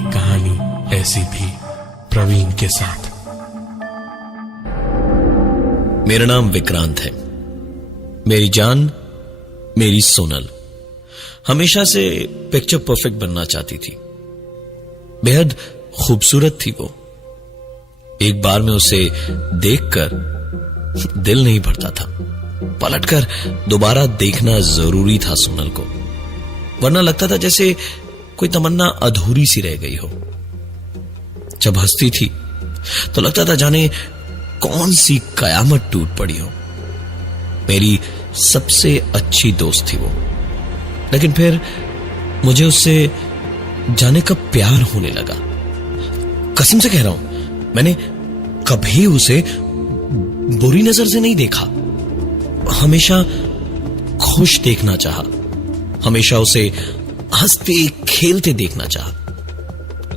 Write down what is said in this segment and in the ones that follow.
एक कहानी ऐसी भी प्रवीण के साथ। मेरा नाम विक्रांत है। मेरी जान, मेरी सोनल हमेशा से पिक्चर परफेक्ट बनना चाहती थी। बेहद खूबसूरत थी वो। एक बार में उसे देखकर दिल नहीं भरता था। पलटकर दोबारा देखना जरूरी था सोनल को, वरना लगता था जैसे कोई तमन्ना अधूरी सी रह गई हो। जब हंसती थी तो लगता था जाने कौन सी कयामत टूट पड़ी हो। मेरी सबसे अच्छी दोस्त थी वो। लेकिन फिर मुझे उससे जाने कब प्यार होने लगा। कसम से कह रहा हूं, मैंने कभी उसे बुरी नजर से नहीं देखा। हमेशा खुश देखना चाहा, हमेशा उसे हंसते खेलते देखना चाहा।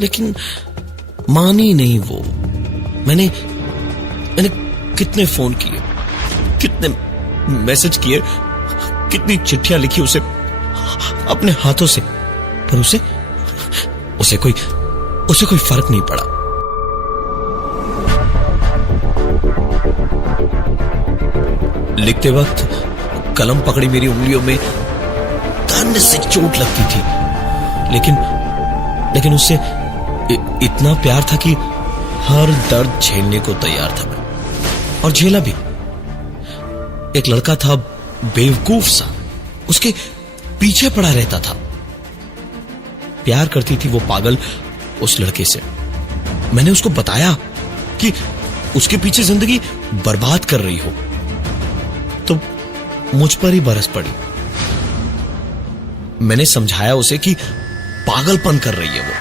लेकिन मानी नहीं वो। मैंने कितने फोन किए, कितने मैसेज किए, कितनी चिट्ठियां लिखी उसे अपने हाथों से, पर उसे कोई फर्क नहीं पड़ा। लिखते वक्त कलम पकड़ी मेरी उंगलियों में तन से चोट लगती थी, लेकिन उससे इतना प्यार था कि हर दर्द झेलने को तैयार था मैं, और झेला भी। एक लड़का था बेवकूफ सा, उसके पीछे पड़ा रहता था। प्यार करती थी वो पागल उस लड़के से। मैंने उसको बताया कि उसके पीछे जिंदगी बर्बाद कर रही हो, तो मुझ पर ही बरस पड़ी। मैंने समझाया उसे कि पागलपन कर रही है वो।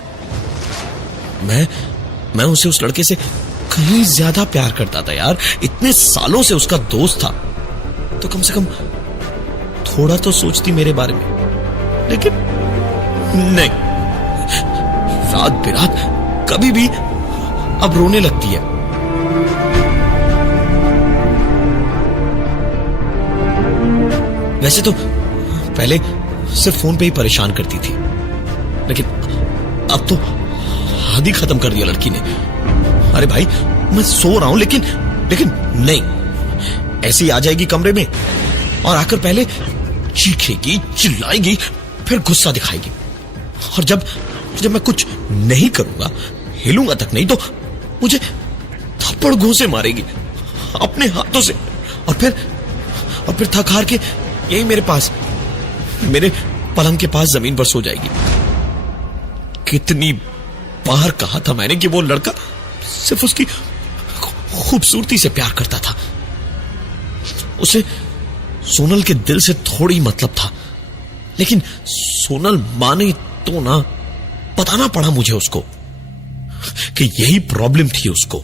मैं उसे उस लड़के से कहीं ज्यादा प्यार करता था यार। इतने सालों से उसका दोस्त था, तो कम से कम थोड़ा तो सोचती मेरे बारे में। लेकिन नहीं, रात बेरात कभी भी अब रोने लगती है। वैसे तो पहले सिर्फ फोन पे ही परेशान करती थी, लेकिन अब तो हद ही खत्म कर दिया लड़की ने। अरे भाई, मैं सो रहा हूं लेकिन नहीं, ऐसे ही आ जाएगी कमरे में और आकर पहले चीखेगी, चिल्लाएगी, फिर गुस्सा दिखाएगी। और जब मैं कुछ नहीं करूंगा, हिलूंगा तक नहीं, तो मुझे थप्पड़ घूंसे मारेगी अपने हाथों से, और फिर थक हार के यही मेरे पास, मेरे पलंग के पास जमीन पर सो जाएगी। कितनी बार कहा था मैंने कि वो लड़का सिर्फ उसकी खूबसूरती से प्यार करता था। उसे सोनल के दिल से थोड़ी मतलब था, लेकिन सोनल माने तो ना। बताना पड़ा मुझे उसको कि यही प्रॉब्लम थी उसको,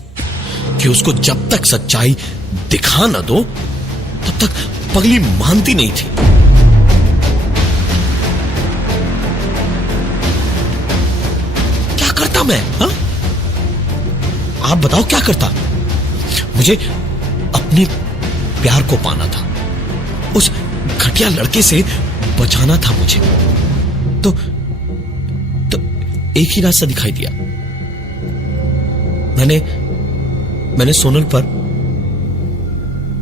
कि उसको जब तक सच्चाई दिखा ना दो तब तक पगली मानती नहीं थी। क्या करता मैं, हा? आप बताओ क्या करता? मुझे अपने प्यार को पाना था, उस घटिया लड़के से बचाना था मुझे। तो एक ही रास्ता दिखाई दिया। मैंने सोनल पर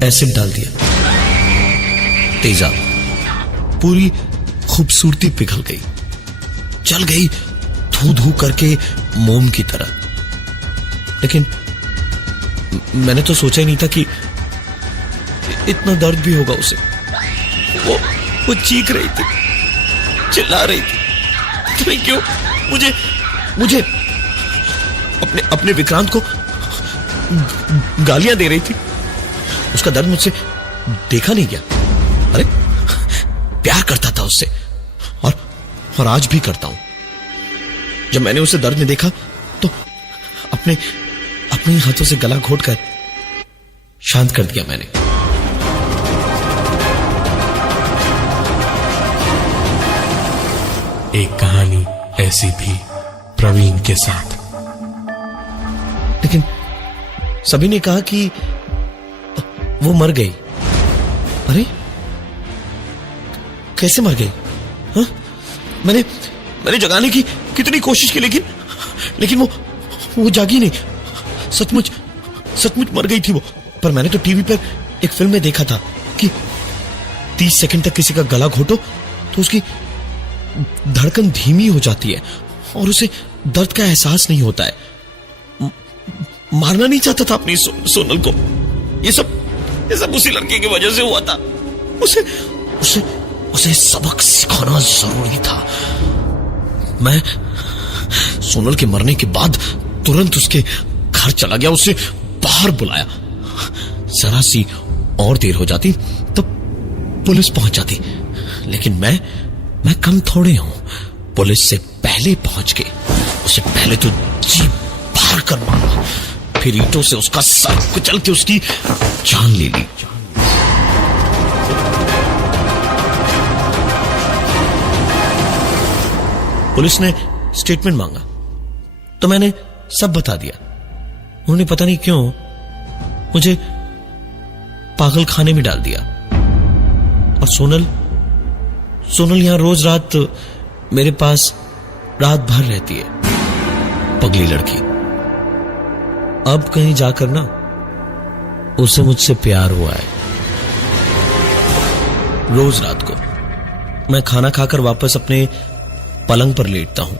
एसिड डाल दिया। तेजाब, पूरी खूबसूरती पिघल गई, जल गई धू धू करके मोम की तरह। लेकिन मैंने तो सोचा ही नहीं था कि इतना दर्द भी होगा उसे। वो चीख रही थी, चिल्ला रही थी, तुम्हें क्यों मुझे अपने विक्रांत को गालियां दे रही थी। उसका दर्द मुझसे देखा नहीं गया। अरे, प्यार करता था उससे, और आज भी करता हूं। जब मैंने उसे दर्द में देखा तो अपने हाथों से गला घोटकर शांत कर दिया मैंने। एक कहानी ऐसी भी प्रवीण के साथ। लेकिन सभी ने कहा कि वो मर गई। अरे, कैसे मर गई? हाँ? मैंने जगाने की कितनी कोशिश की, लेकिन लेकिन वो जागी नहीं, सचमुच सचमुच मर गई थी वो। पर मैंने तो टीवी पर एक फिल्म में देखा था कि 30 सेकंड तक किसी का गला घोटो तो उसकी धड़कन धीमी हो जाती है और उसे दर्द का एहसास नहीं होता है। मारना नहीं चाहता था अपनी सोनल को। ये सब उसी लड़के की वजह से हुआ था। उसे सबक सिखाना जरूरी था। मैं सोनल के मरने के बाद तुरंत उसके घर चला गया, उसे बाहर बुलाया। जरा सी और देर हो जाती तब पुलिस पहुंच जाती, लेकिन मैं कम थोड़े हूं। पुलिस से पहले पहुंच के उसे पहले तो जी बाहर कर मारा, फिर ईंटों से उसका सर कुचल के उसकी जान ले ली। पुलिस ने स्टेटमेंट मांगा तो मैंने सब बता दिया। उन्होंने पता नहीं क्यों मुझे पागल खाने में डाल दिया। और सोनल यहां रोज रात मेरे पास रात भर रहती है, पगली लड़की। अब कहीं जाकर ना उसे मुझसे प्यार हुआ है। रोज रात को मैं खाना खाकर वापस अपने पलंग पर लेटता हूं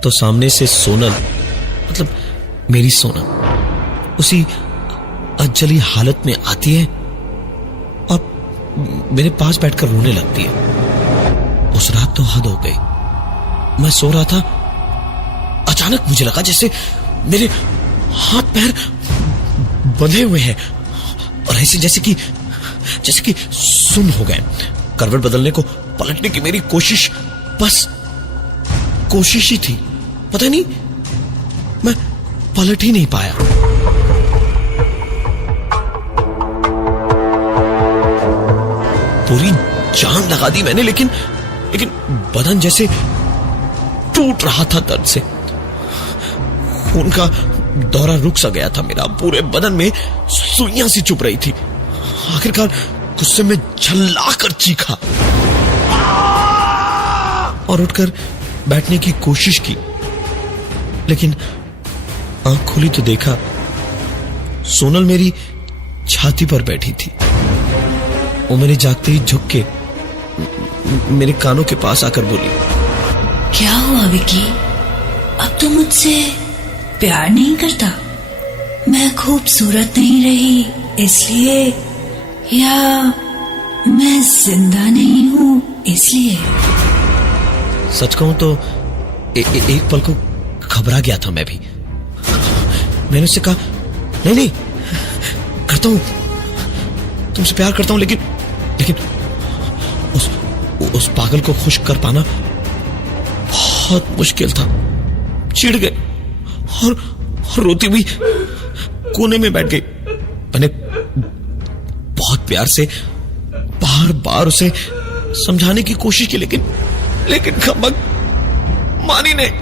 तो सामने से सोनल, मतलब मेरी सोनल, उसी अजली हालत में आती है और मेरे पास बैठकर रोने लगती है। उस रात तो हद हो गई। मैं सो रहा था, अचानक मुझे लगा जैसे मेरे हाथ पैर बंधे हुए हैं और ऐसे जैसे कि सुन हो गए। करवट बदलने को पलटने की मेरी कोशिश बस कोशिश ही थी। पता नहीं मैं पलट ही नहीं पाया। पूरी जान लगा दी मैंने, लेकिन बदन जैसे टूट रहा था दर्द से। खून का दौरा रुक सा गया था मेरा। पूरे बदन में सुइयां सी चुभ रही थी। आखिरकार गुस्से में झल्लाकर चीखा और उठकर बैठने की कोशिश की, लेकिन आंख खोली तो देखा सोनल मेरी छाती पर बैठी थी। वो मेरे जागते ही झुक के मेरे कानों के पास आकर बोली, क्या हुआ विकी? अब तो मुझसे प्यार नहीं करता? मैं खूबसूरत नहीं रही इसलिए, या मैं जिंदा नहीं हूं इसलिए? सच कहूं तो एक पल को घबरा गया था मैं भी। मैंने उससे कहा, नहीं करता हूं, तुमसे प्यार करता हूं, लेकिन उस पागल को खुश कर पाना बहुत मुश्किल था। चिढ़ गए और रोती हुई कोने में बैठ गई। मैंने बहुत प्यार से बार बार उसे समझाने की कोशिश की, लेकिन खमक मानी नहीं,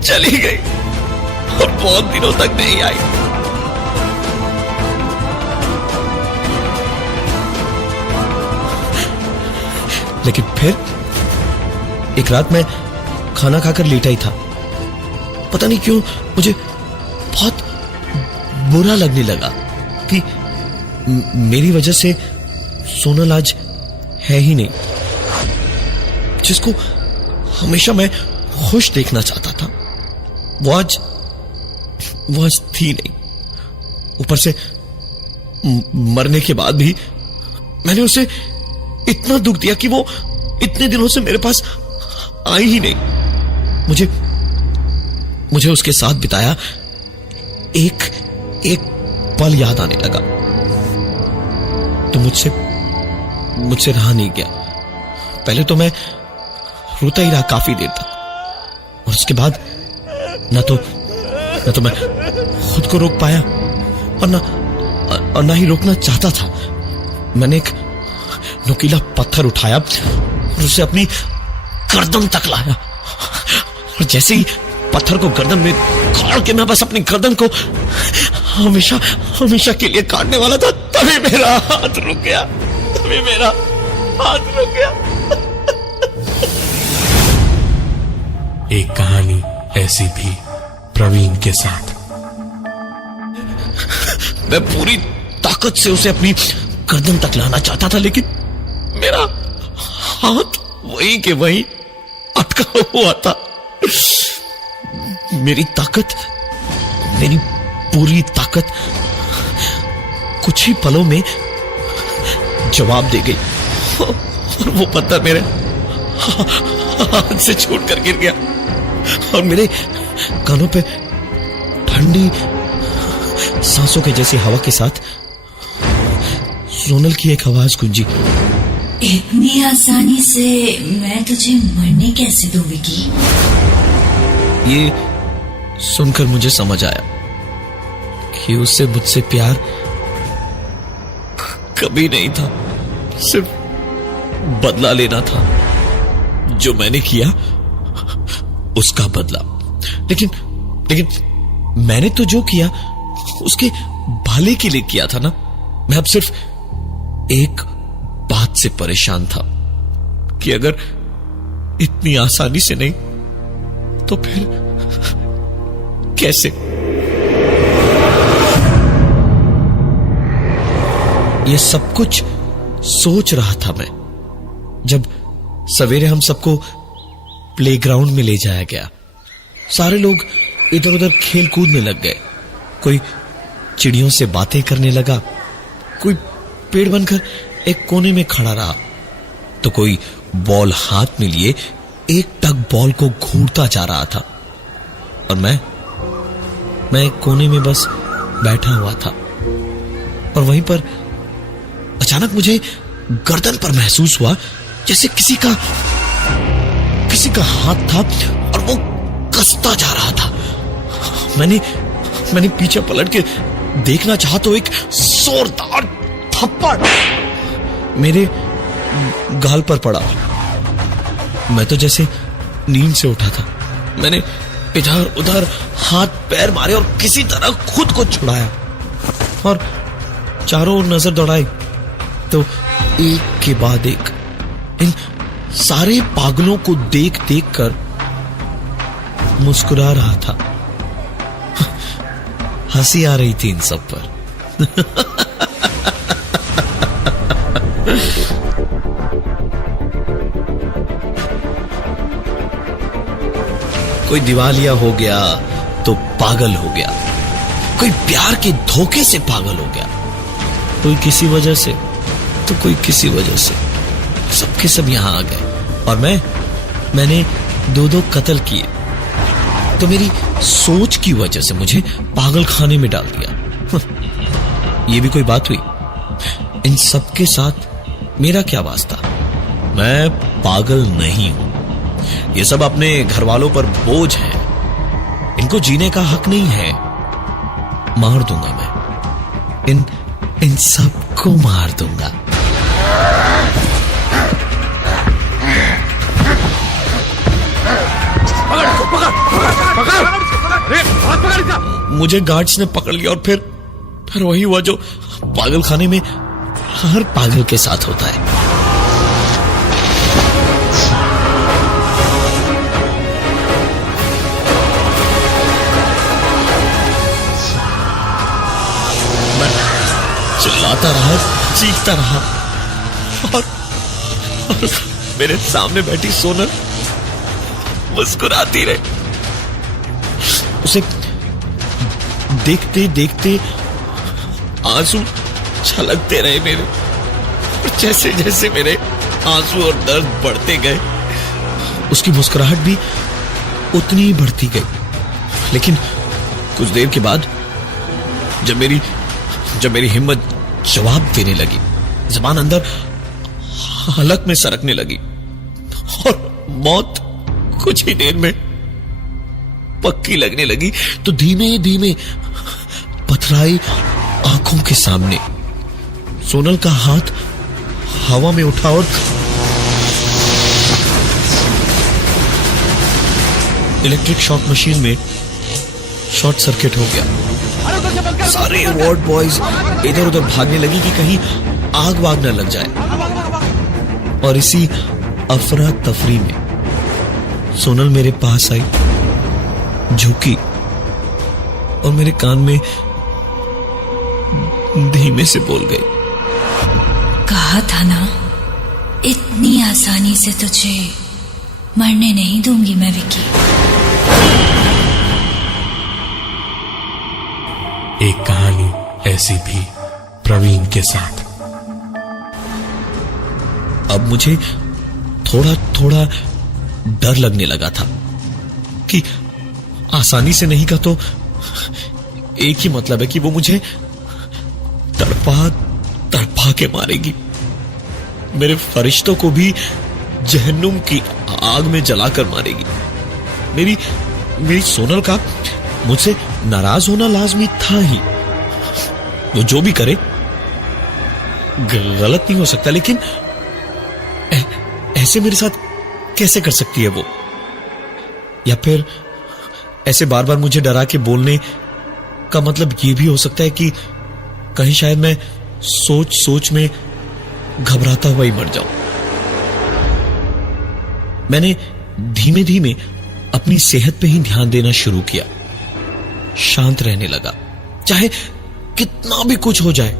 चली गई और बहुत दिनों तक नहीं आई। लेकिन फिर एक रात मैं खाना खाकर लेटा ही था। पता नहीं क्यों मुझे बहुत बुरा लगने लगा कि मेरी वजह से सोनल आज है ही नहीं, जिसको हमेशा मैं खुश देखना चाहता था। वो आज थी नहीं। ऊपर से मरने के बाद भी मैंने उसे इतना दुख दिया कि वो इतने दिनों से मेरे पास आई ही नहीं। मुझे उसके साथ बिताया एक पल याद आने लगा तो मुझसे रहा नहीं गया। पहले तो मैं रोता ही रहा काफी देर तक, और उसके बाद न तो मैं खुद को रोक पाया और ना ही रोकना चाहता था। मैंने एक नुकीला पत्थर उठाया और उसे अपनी गर्दन तक लाया, और जैसे ही पत्थर को गर्दन में गाड़ के मैं बस अपनी गर्दन को हमेशा के लिए काटने वाला था, तभी मेरा हाथ रुक गया। एक कहानी ऐसी भी प्रवीण के साथ। मैं पूरी ताकत से उसे अपनी गर्दन तक लाना चाहता था, लेकिन मेरा हाथ वहीं के वहीं अटका हुआ था। मेरी पूरी ताकत कुछ ही पलों में जवाब दे गई और वो पत्थर मेरे हाथ से छूट कर गिर गया और मेरे कानों पे ठंडी सांसों के जैसी हवा के साथ सोनल की एक आवाज गूंजी। इतनी आसानी से मैं तुझे मरने कैसे दूं विकी? ये सुनकर मुझे समझ आया कि उससे मुझसे प्यार कभी नहीं था, सिर्फ बदला लेना था। जो मैंने किया उसका बदला। लेकिन मैंने तो जो किया उसके भले के लिए किया था ना। मैं अब सिर्फ एक बात से परेशान था कि अगर इतनी आसानी से नहीं तो फिर कैसे? ये सब कुछ सोच रहा था मैं जब सवेरे हम सबको प्लेग्राउंड में ले जाया गया। सारे लोग इधर उधर खेल कूद में लग गए। कोई चिड़ियों से बातें करने लगा, कोई पेड़ बनकर एक कोने में खड़ा रहा, तो कोई बॉल हाथ में लिए एक टक बॉल को घूरता जा रहा था और मैं एक कोने में बस बैठा हुआ था। और वहीं पर अचानक मुझे गर्दन पर महसूस हुआ जैसे किसी का हाथ था और वो कसता जा रहा था। मैंने पीछे पलट के देखना चाहा तो एक जोरदार थप्पड़ मेरे गाल पर पड़ा। मैं तो जैसे नींद से उठा था। मैंने इधर उधर हाथ पैर मारे और किसी तरह खुद को छुड़ाया और चारों ओर नजर दौड़ाई तो एक के बाद एक इन सारे पागलों को देख देख कर मुस्कुरा रहा था। हंसी आ रही थी इन सब पर। कोई दिवालिया हो गया तो पागल हो गया, कोई प्यार के धोखे से पागल हो गया, कोई किसी वजह से तो कोई किसी वजह से। सबके सब यहां आ गए और मैंने दो कत्ल किए तो मेरी सोच की वजह से मुझे पागल खाने में डाल दिया। ये भी कोई बात हुई? इन सबके साथ मेरा क्या वास्ता? मैं पागल नहीं हूं। ये सब अपने घर वालों पर बोझ है, इनको जीने का हक नहीं है। मार दूंगा मैं इन सबको मार दूंगा। मुझे गार्ड्स ने पकड़ लिया और फिर वही हुआ जो पागल खाने में हर पागल के साथ होता है। मैं चिल्लाता रहा, चीखता रहा और मेरे सामने बैठी सोनल मुस्कुराती रही। उसे देखते देखते आंसू छलकते रहे मेरे। जैसे जैसे मेरे आंसू और दर्द बढ़ते गए उसकी मुस्कुराहट भी उतनी ही बढ़ती गई। लेकिन कुछ देर के बाद जब मेरी हिम्मत जवाब देने लगी, ज़बान अंदर हलक में सरकने लगी और मौत कुछ ही देर में पक्की लगने लगी, तो धीमे धीमे पथराई आंखों के सामने सोनल का हाथ हवा में उठा और इलेक्ट्रिक शॉक मशीन में शॉर्ट सर्किट हो गया। सारे वार्ड बॉयज इधर उधर भागने लगी कि कहीं आग वाग न लग जाए। और इसी अफरा तफरी में सोनल मेरे पास आई झुकी और मेरे कान में धीमे से बोल गई, कहा था ना, इतनी आसानी से तुझे मरने नहीं दूंगी मैं विकी। एक कहानी ऐसी भी प्रवीण के साथ। अब मुझे थोड़ा थोड़ा डर लगने लगा था कि आसानी से नहीं का तो एक ही मतलब है कि वो मुझे तड़पा तड़पा के मारेगी, मेरे फरिश्तों को भी जहन्नुम की आग में जलाकर मारेगी। मेरी सोनल का मुझसे नाराज होना लाजमी था ही। वो जो भी करे गलत नहीं हो सकता, लेकिन ऐसे मेरे साथ कैसे कर सकती है वो? या फिर ऐसे बार बार मुझे डरा के बोलने का मतलब ये भी हो सकता है कि कहीं शायद मैं सोच सोच में घबराता हुआ ही मर जाऊं। मैंने धीमे धीमे अपनी सेहत पे ही ध्यान देना शुरू किया, शांत रहने लगा, चाहे कितना भी कुछ हो जाए,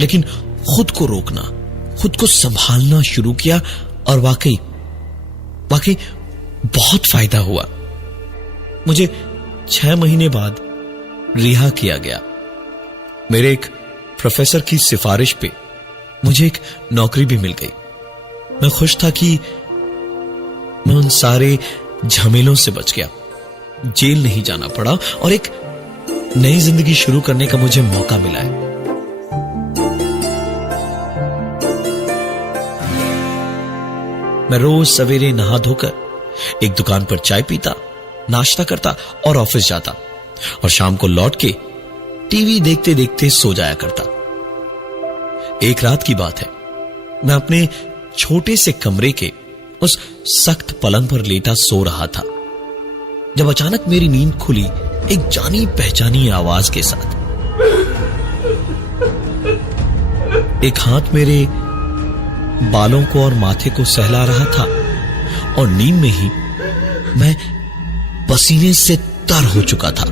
लेकिन खुद को रोकना, खुद को संभालना शुरू किया और वाकई बहुत फायदा हुआ। मुझे 6 महीने बाद रिहा किया गया। मेरे एक प्रोफेसर की सिफारिश पे मुझे एक नौकरी भी मिल गई। मैं खुश था कि मैं उन सारे झमेलों से बच गया, जेल नहीं जाना पड़ा और एक नई जिंदगी शुरू करने का मुझे मौका मिला है। मैं रोज सवेरे नहा धोकर एक दुकान पर चाय पीता, नाश्ता करता और ऑफिस जाता, और शाम को लौट के टीवी देखते देखते सो जाया करता। एक रात की बात है, मैं अपने छोटे से कमरे के उस सख्त पलंग पर लेटा सो रहा था, जब अचानक मेरी नींद खुली एक जानी पहचानी आवाज के साथ। एक हाथ मेरे बालों को और माथे को सहला रहा था और नींद में ही मैं पसीने से तर हो चुका था।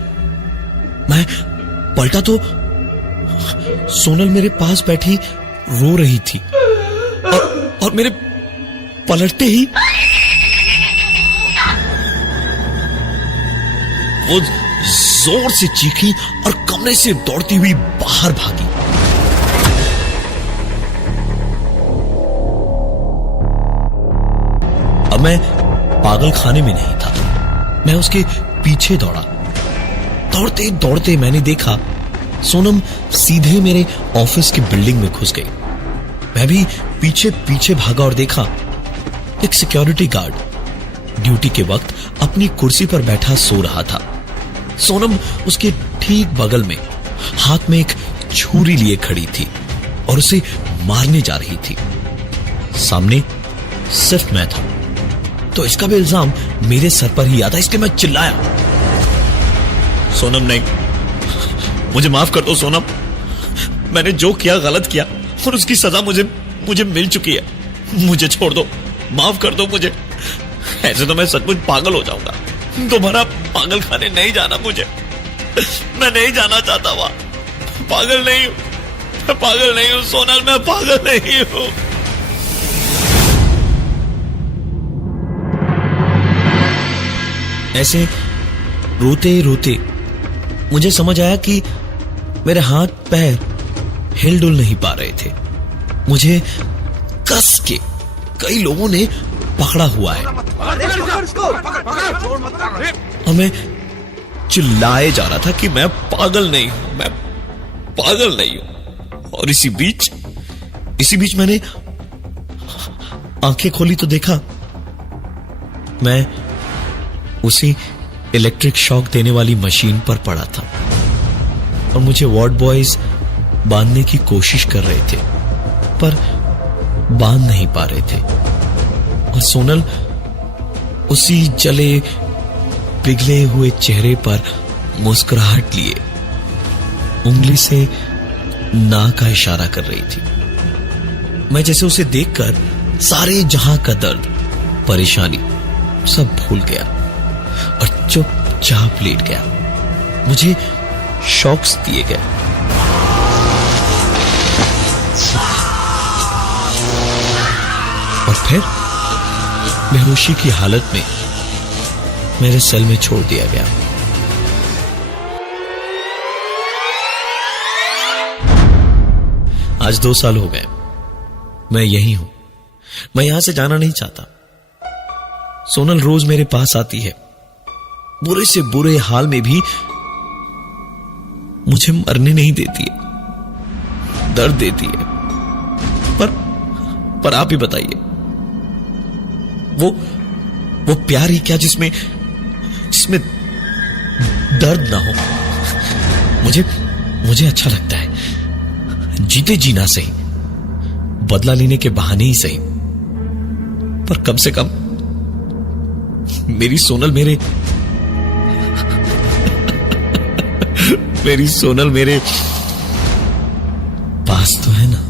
मैं पलटा तो सोनल मेरे पास बैठी रो रही थी और मेरे पलटते ही वो जोर से चीखी और कमरे से दौड़ती हुई बाहर भागी। अब मैं पागल खाने में नहीं था, मैं उसके पीछे दौड़ा। दौड़ते दौड़ते मैंने देखा सोनम सीधे मेरे ऑफिस की बिल्डिंग में घुस गई। मैं भी पीछे पीछे भागा और देखा एक सिक्योरिटी गार्ड ड्यूटी के वक्त अपनी कुर्सी पर बैठा सो रहा था। सोनम उसके ठीक बगल में हाथ में एक छुरी लिए खड़ी थी और उसे मारने जा रही थी। सामने सिर्फ मैं था, तो इसका भी इल्जाम मेरे सर पर ही आता, इसलिए मैं चिल्लाया, सोनम नहीं, मुझे माफ कर दो सोनम, मैंने जो किया गलत किया और उसकी सजा मुझे मिल चुकी है, मुझे छोड़ दो, माफ कर दो मुझे, ऐसे तो मैं सचमुच पागल हो जाऊंगा। तुम्हारा पागल खाने नहीं जाना मुझे, मैं नहीं जाना चाहता वहां, पागल नहीं हूं, मैं पागल नहीं हूं सोनल, मैं पागल नहीं हूं। ऐसे रोते रोते मुझे समझ आया कि मेरे हाथ पैर हिल डुल नहीं पा रहे थे, मुझे कस के कई लोगों ने पकड़ा हुआ है और मैं चिल्लाए जा रहा था कि मैं पागल नहीं हूं, मैं पागल नहीं हूं। और इसी बीच मैंने आंखें खोली तो देखा मैं उसी इलेक्ट्रिक शॉक देने वाली मशीन पर पड़ा था और मुझे वार्ड बॉयज बांधने की कोशिश कर रहे थे, पर बांध नहीं पा रहे थे। और सोनल उसी जले पिघले हुए चेहरे पर मुस्कुराहट लिए उंगली से ना का इशारा कर रही थी। मैं जैसे उसे देखकर सारे जहां का दर्द, परेशानी सब भूल गया और चुपचाप लेट गया। मुझे शॉक्स दिए गए। और फिर बेहोशी की हालत में मेरे सेल में छोड़ दिया गया। आज 2 साल हो गए, मैं यही हूं। मैं यहां से जाना नहीं चाहता। सोनल रोज मेरे पास आती है, बुरे से बुरे हाल में भी मुझे मरने नहीं देती है, दर्द देती है। पर आप ही बताइए, वो प्यार ही क्या जिसमें दर्द ना हो। मुझे अच्छा लगता है जीते जीना सही, बदला लेने के बहाने ही सही, पर कम से कम मेरी सोनल मेरी सोनल मेरे पास तो है ना।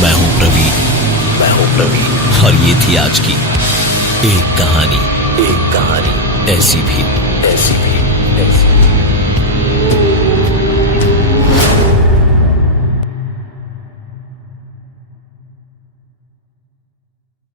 मैं हूं प्रवीण, और ये थी आज की एक कहानी ऐसी भी।